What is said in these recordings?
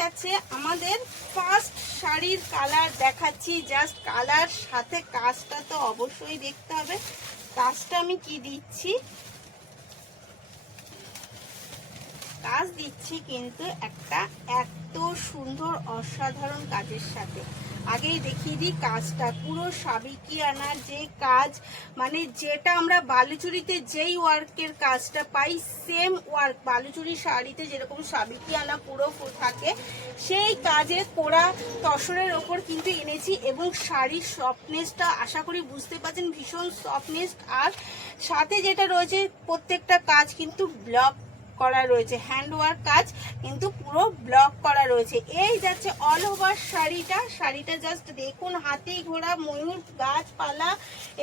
যাচ্ছে আমাদের ফার্স্ট শাড়ির কালার দেখাচ্ছি। জাস্ট কালার সাথে কাজটা তো অবশ্যই দেখতে হবে। কাজটা আমি কি দিচ্ছি, কাজ দিচ্ছি কিন্তু একটা এত সুন্দর অসাধারণ কাজের সাথে। আগেই দেখিয়ে দিই কাজটা, পুরো সাবিকিয়ানার যে কাজ, মানে যেটা আমরা বালুচুরিতে যেই ওয়ার্কের কাজটা পাই সেম ওয়ার্ক বালুচুরি শাড়িতে যেরকম সাবিকিয়ানা পুরো থাকে সেই কাজে কোরা তসরের ওপর কিন্তু এনেছি। এবং শাড়ির সফটনেসটা আশা করি বুঝতে পারছেন, ভীষণ সফটনেস। আর সাথে যেটা রয়েছে প্রত্যেকটা কাজ কিন্তু ব্লক করা রয়েছে, হ্যান্ড ওয়ার্ক কাজ কিন্তু পুরো ব্লক করা রয়েছে। এই যাচ্ছে অল ওভার শাড়িটা জাস্ট দেখুন, হাতি ঘোড়া ময়ূর গাছপালা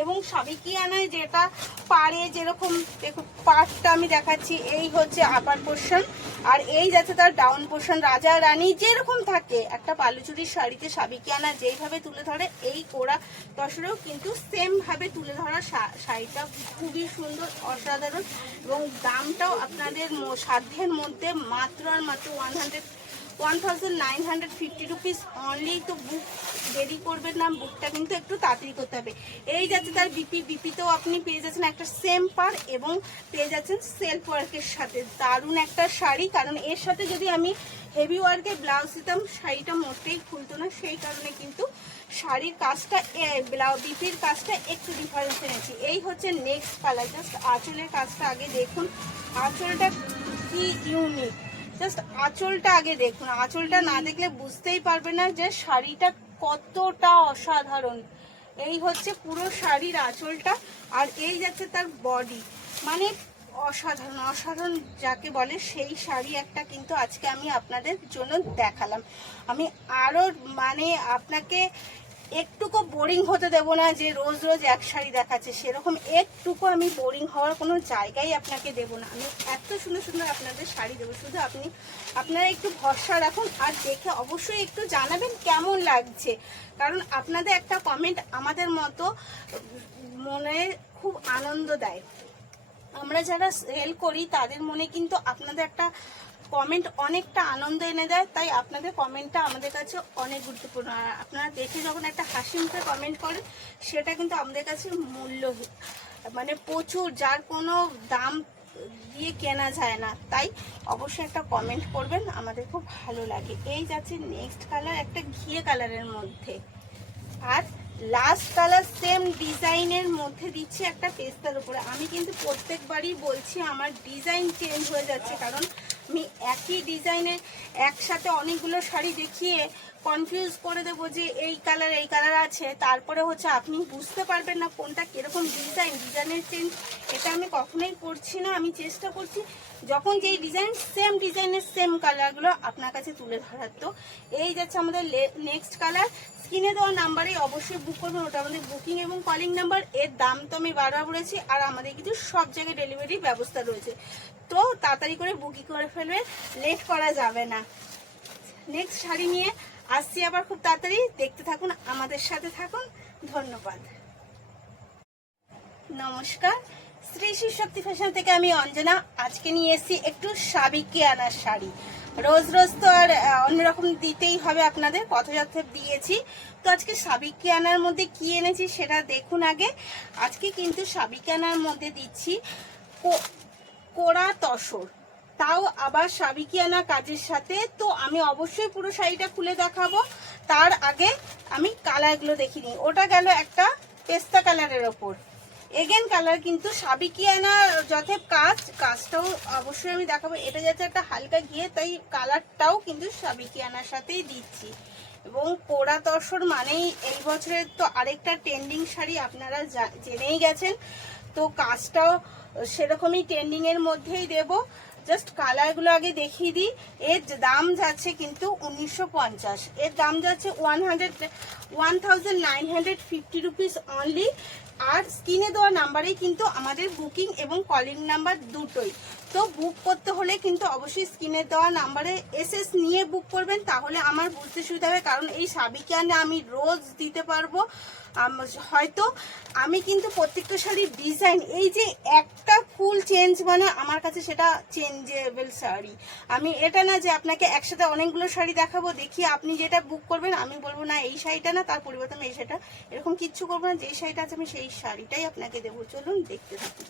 এবং সাবিকিয়ানায় যেটা পারে যেরকম দেখুন পাটটা আমি দেখাচ্ছি। এই হচ্ছে আপার পোর্শন আর এই যাচ্ছে তার ডাউন পোর্শন। রাজা রানী যেরকম থাকে একটা বালুচুরির শাড়িতে সাবিকিয়ানা যেইভাবে তুলে ধরে এই কোরা তসরেও কিন্তু সেম ভাবে তুলে ধরা শাড়িটা খুবই সুন্দর, অসাধারণ। এবং দামটাও আপনাদের সাধ্যের মধ্যে, মাত্র আর মাত্র 1950 রুপিস অনলি। তো বুক দেরি করবেন না, বুকটা কিন্তু একটু তাড়াতাড়ি করতে হবে। এই যাচ্ছে তার বিপিতেও আপনি পেয়ে যাচ্ছেন একটা সেম পার এবং পেয়ে যাচ্ছেন সেলফ ওয়ার্কের সাথে। দারুণ একটা শাড়ি, কারণ এর সাথে যদি আমি হেভি ওয়ার্কের ব্লাউজ দিতাম শাড়িটা মোটেই খুলতো না, সেই কারণে কিন্তু শাড়ির কাজটা বিপির কাজটা একটু ডিফারেন্স এনেছি। এই হচ্ছে নেক্সট কালার। জাস্ট আঁচলের কাজটা আগে দেখুন, আঁচলটা কি ইউনিক। জাস্ট আঁচলটা আগে দেখুন, আঁচলটা না দেখলে বুঝতেই পারবে না যে শাড়িটা কতটা অসাধারণ। এই হচ্ছে পুরো শাড়ির আঁচলটা আর এই যাচ্ছে তার বডি, মানে অসাধারণ অসাধারণ যাকে বলে সেই শাড়ি একটা কিন্তু আজকে আমি আপনাদের জন্য দেখালাম। আমি আরও মানে আপনাকে একটুকু বোরিং হতে দেবো না যে রোজ রোজ এক শাড়ি দেখাচ্ছে, সেরকম একটুকু আমি বোরিং হওয়ার কোনো জায়গায় আপনাকে দেবো না। আমি এত সুন্দর সুন্দর আপনাদের শাড়ি দেবো, শুধু আপনারা একটু ভরসা রাখুন আর দেখে অবশ্যই একটু জানাবেন কেমন লাগছে। কারণ আপনাদের একটা কমেন্ট আমাদের মতো মনে খুব আনন্দ দেয়। আমরা যারা সেল করি তাদের মনে কিন্তু আপনাদের একটা কমেন্ট অনেকটা আনন্দ এনে দেয়, তাই আপনাদের কমেন্টটা আমাদের কাছে অনেক গুরুত্বপূর্ণ। আর আপনারা দেখে যখন একটা হাসি মুখে কমেন্ট করেন সেটা কিন্তু আমাদের কাছে মূল্য মানে প্রচুর, যার কোনো দাম দিয়ে কেনা যায় না। তাই অবশ্যই একটা কমেন্ট করবেন, আমাদের খুব ভালো লাগে। এই যাচ্ছে নেক্সট কালার, একটা ঘিয়ে কালারের মধ্যে। আর লাস্ট কালার সেম ডিজাইনের মধ্যে দিচ্ছি একটা পেস্তার উপরে। আমি কিন্তু প্রত্যেকবারই বলছি আমার ডিজাইন চেঞ্জ হয়ে যাচ্ছে, কারণ আমি একই ডিজাইনের একসাথে অনেকগুলো শাড়ি দেখিয়ে কনফিউজ করে দেবো যে এই কালার আছে, তারপরে হচ্ছে আপনি বুঝতে পারবেন না কোনটা কিরকম ডিজাইনের চেঞ্জ। এটা আমি কখনোই করছি না। আমি চেষ্টা করছি যখন যেই ডিজাইনের সেম কালারগুলো আপনার কাছে তুলে ধরার। তো এই যাচ্ছে আমাদের নেক্সট কালার। স্ক্রিনে দেওয়া নাম্বারে অবশ্যই বুক করবেন, ওটা আমাদের বুকিং এবং কলিং নাম্বার। এর দাম তো আমি বারবার বলেছি, আর আমাদের কিন্তু সব জায়গায় ডেলিভারির ব্যবস্থা রয়েছে। তো তাড়াতাড়ি করে বুকিং করে ফেলবে, লেট করা যাবে না। নেক্সট শাড়ি নিয়ে আসছি আবার খুব তাড়াতাড়ি, দেখতে থাকুন, আমাদের সাথে থাকুন। ধন্যবাদ। নমস্কার, শ্রী শ্রী শক্তি ফ্যাশন থেকে আমি অঞ্জনা। আজকে নিয়ে এসেছি একটু সাবিকিয়ানার শাড়ি। রোজ রোজ তো আর অন্যরকম দিতেই হবে আপনাদের, যথাযথ দিয়েছি। তো আজকে সাবিকিয়ানার মধ্যে কি এনেছি সেটা দেখুন আগে। আজকে কিন্তু সাবিকিয়ানার মধ্যে দিচ্ছি কোরা তসর, তাও আবার সাবিকিয়ানা কাজের সাথে। তো আমি অবশ্যই পুরো শাড়িটা খুলে দেখাবো, তার আগে আমি কালারগুলো দেখিয়ে নিই। ওটা গেল একটা পেস্তা কালারের ওপর, এগেন কালার কিন্তু সাবিকিয়ানা যথেপ কাজটাও অবশ্যই আমি দেখাবো। এটা যাচ্ছে একটা হালকা ঘিয়ে, তাই কালারটাও কিন্তু সাবিকিয়ানার সাথেই দিচ্ছি। এবং কোরা তসর মানেই এই বছরের তো আরেকটা ট্রেন্ডিং শাড়ি, আপনারা জেনেই গেছেন। তো কাজটাও সেরকমই ট্রেন্ডিং এর মধ্যেই দেব। জাস্ট কালারগুলো আগে দেখিয়ে দিই। এর দাম যাচ্ছে কিন্তু 1950, এর দাম যাচ্ছে 1950 রুপিস অনলি। আর স্ক্রিনে দেওয়া নাম্বারেই কিন্তু আমাদের বুকিং এবং কলিং নাম্বার দুটোই। তো বুক করতে হলে কিন্তু অবশ্যই স্ক্রিনে দেওয়া নাম্বারে এসএস নিয়ে বুক করবেন, তাহলে আমার বুঝতে সুবিধা হবে। কারণ এই সাবিকানে আমি রোজ দিতে পারবো। হয়তো আমি কিন্তু প্রত্যেকটা শাড়ির ডিজাইন, এই যে একটা ফুল চেঞ্জ মানে আমার কাছে সেটা চেঞ্জেবল শাড়ি। আমি এটা না যে আপনাকে একসাথে অনেকগুলো শাড়ি দেখাবো, দেখিয়ে আপনি যেটা বুক করবেন আমি বলবো না এই শাড়িটা না, তার পরিবর্তে আমি এই শাড়িটা, এরকম কিচ্ছু করবো না। যেই শাড়িটা আছে আমি সেই শাড়িটাই আপনাকে দেবো। চলুন দেখতে থাকুন।